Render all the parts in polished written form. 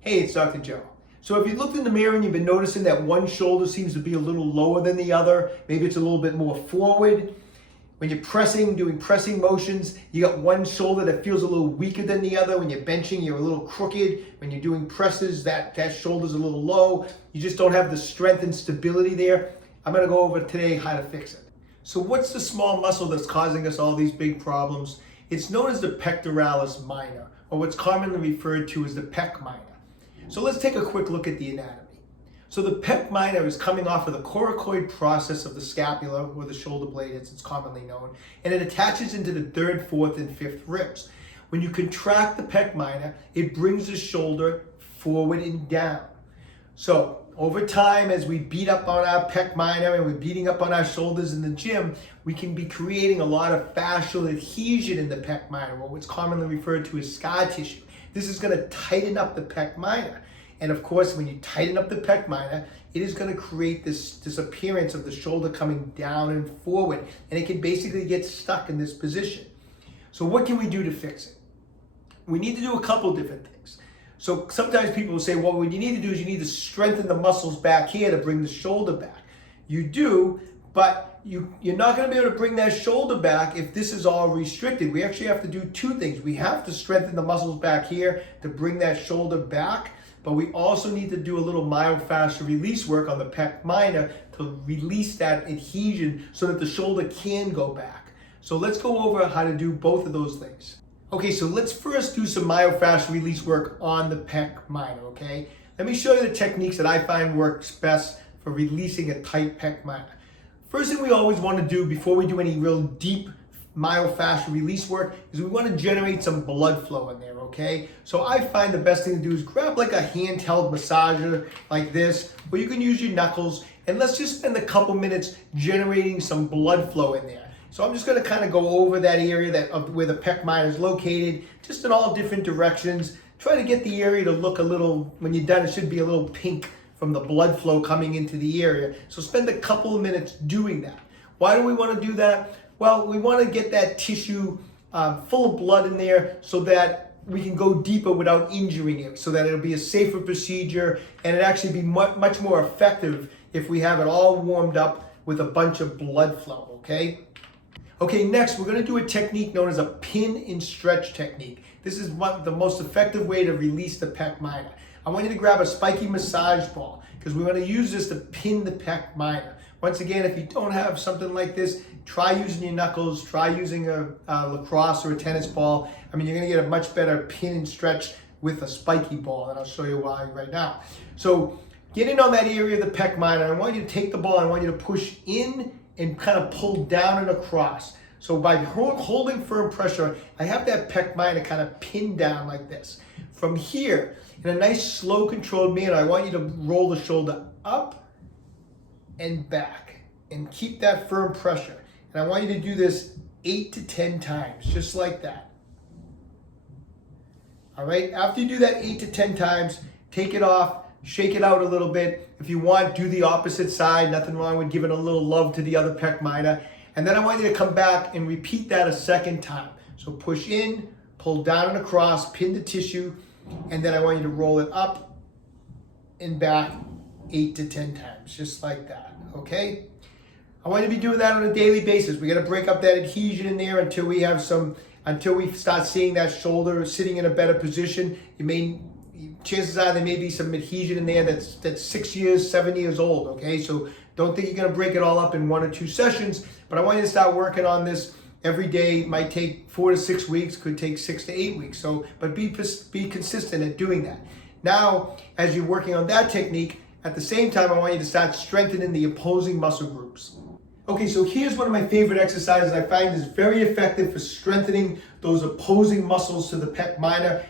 Hey, it's Dr. Joe. So if you looked in the mirror and you've been noticing that one shoulder seems to be a little lower than the other, maybe it's a little bit more forward. When you're pressing, doing pressing motions, you got one shoulder that feels a little weaker than the other. When you're benching, you're a little crooked. When you're doing presses, that shoulder's a little low. You just don't have the strength and stability there. I'm gonna go over today how to fix it. So what's the small muscle that's causing us all these big problems? It's known as the pectoralis minor, or what's commonly referred to as the pec minor. So let's take a quick look at the anatomy. So the pec minor is coming off of the coracoid process of the scapula, or the shoulder blade as it's commonly known, and it attaches into the third, fourth, and fifth ribs. When you contract the pec minor, it brings the shoulder forward and down. So over time, as we beat up on our pec minor and we're beating up on our shoulders in the gym, we can be creating a lot of fascial adhesion in the pec minor, or what's commonly referred to as scar tissue. This is going to tighten up the pec minor. And of course, when you tighten up the pec minor, it is going to create this appearance of the shoulder coming down and forward. And it can basically get stuck in this position. So what can we do to fix it? We need to do a couple different things. So sometimes people will say, well, what you need to do is you need to strengthen the muscles back here to bring the shoulder back. You do, but you're not going to be able to bring that shoulder back if this is all restricted. We actually have to do two things. We have to strengthen the muscles back here to bring that shoulder back, but we also need to do a little myofascial release work on the pec minor to release that adhesion so that the shoulder can go back. So let's go over how to do both of those things. Okay, so let's first do some myofascial release work on the pec minor, okay? Let me show you the techniques that I find works best for releasing a tight pec minor. First thing we always want to do before we do any real deep myofascial release work is we want to generate some blood flow in there, okay? So I find the best thing to do is grab like a handheld massager like this, or you can use your knuckles, and let's just spend a couple minutes generating some blood flow in there. So I'm just going to kind of go over that area of where the pec minor is located, just in all different directions. Try to get the area to look a little, when you're done, it should be a little pink from the blood flow coming into the area. So spend a couple of minutes doing that. Why do we want to do that? Well, we want to get that tissue full of blood in there so that we can go deeper without injuring it, so that it'll be a safer procedure and it actually be much more effective if we have it all warmed up with a bunch of blood flow, okay? Okay, next we're going to do a technique known as a pin and stretch technique. This is the most effective way to release the pec minor. I want you to grab a spiky massage ball because we're going to use this to pin the pec minor. Once again, if you don't have something like this, try using your knuckles, try using a lacrosse or a tennis ball. I mean, you're going to get a much better pin and stretch with a spiky ball, and I'll show you why right now. So get in on that area of the pec minor. I want you to take the ball, I want you to push in and kind of pull down and across. So by holding firm pressure, I have that pec minor kind of pinned down like this. From here, in a nice slow controlled manner, I want you to roll the shoulder up and back and keep that firm pressure. And I want you to do this 8 to 10 times, just like that. All right, after you do that 8 to 10 times, take it off, shake it out a little bit. If you want, do the opposite side. Nothing wrong with giving a little love to the other pec minor. And then I want you to come back and repeat that a second time. So push in, pull down and across, pin the tissue, and then I want you to roll it up and back 8 to 10 times, just like that, okay? I want you to be doing that on a daily basis. We got to break up that adhesion in there until we start seeing that shoulder sitting in a better position. Chances are there may be some adhesion in there that's 6 years, 7 years old, okay? So don't think you're going to break it all up in 1 or 2 sessions, but I want you to start working on this every day. It might take 4 to 6 weeks, could take 6 to 8 weeks. So, but be consistent at doing that. Now, as you're working on that technique, at the same time, I want you to start strengthening the opposing muscle groups. Okay, so here's one of my favorite exercises I find is very effective for strengthening those opposing muscles to the pec minor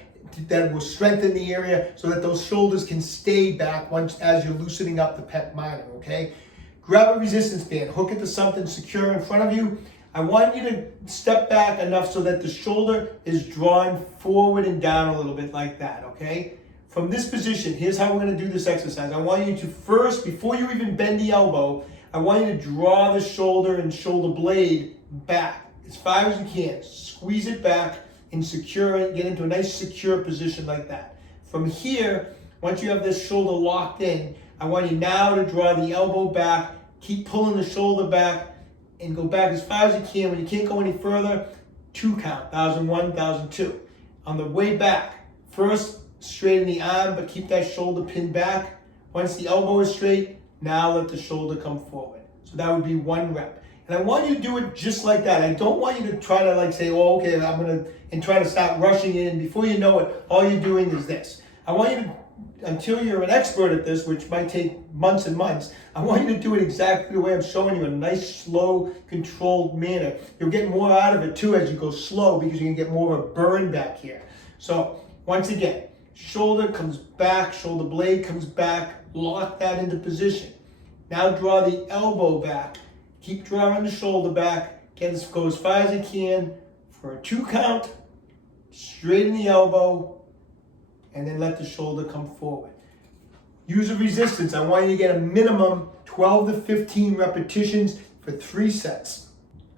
that will strengthen the area so that those shoulders can stay back as you're loosening up the pec minor, okay? Grab a resistance band, hook it to something secure in front of you. I want you to step back enough so that the shoulder is drawn forward and down a little bit like that, okay? From this position, here's how we're going to do this exercise. I want you to first, before you even bend the elbow, I want you to draw the shoulder and shoulder blade back as far as you can. Squeeze it back and secure it, get into a nice secure position like that. From here, Once you have this shoulder locked in, I want you now to draw the elbow back, keep pulling the shoulder back, and go back as far as you can. When you can't go any further, 2 count, 1001, 1002. On the way back, first straighten the arm, but keep that shoulder pinned back. Once the elbow is straight, now let the shoulder come forward. So that would be 1 rep. And I want you to do it just like that. I don't want you to try to like say, oh, okay, and try to start rushing in. Before you know it, all you're doing is this. I want you to, until you're an expert at this, which might take months and months, I want you to do it exactly the way I'm showing you, in a nice, slow, controlled manner. You'll get more out of it too as you go slow, because you can get more of a burn back here. So once again, shoulder comes back, shoulder blade comes back, lock that into position. Now draw the elbow back. Keep drawing the shoulder back. Again, go as far as you can for a 2 count. Straighten the elbow, and then let the shoulder come forward. Use a resistance. I want you to get a minimum 12 to 15 repetitions for 3 sets.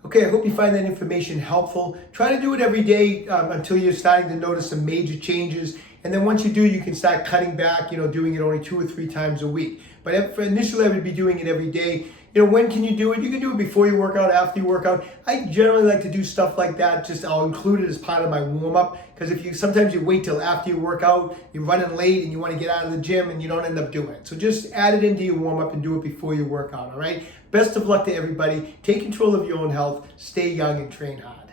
Okay, I hope you find that information helpful. Try to do it every day until you're starting to notice some major changes. And then once you do, you can start cutting back, doing it only 2 or 3 times a week. But initially, I would be doing it every day. When can you do it? You can do it before you work out, after you work out. I generally like to do stuff like that. I'll include it as part of my warm-up, because sometimes you wait till after you work out, you're running late and you want to get out of the gym and you don't end up doing it. So just add it into your warm-up and do it before you work out, all right? Best of luck to everybody. Take control of your own health. Stay young and train hard.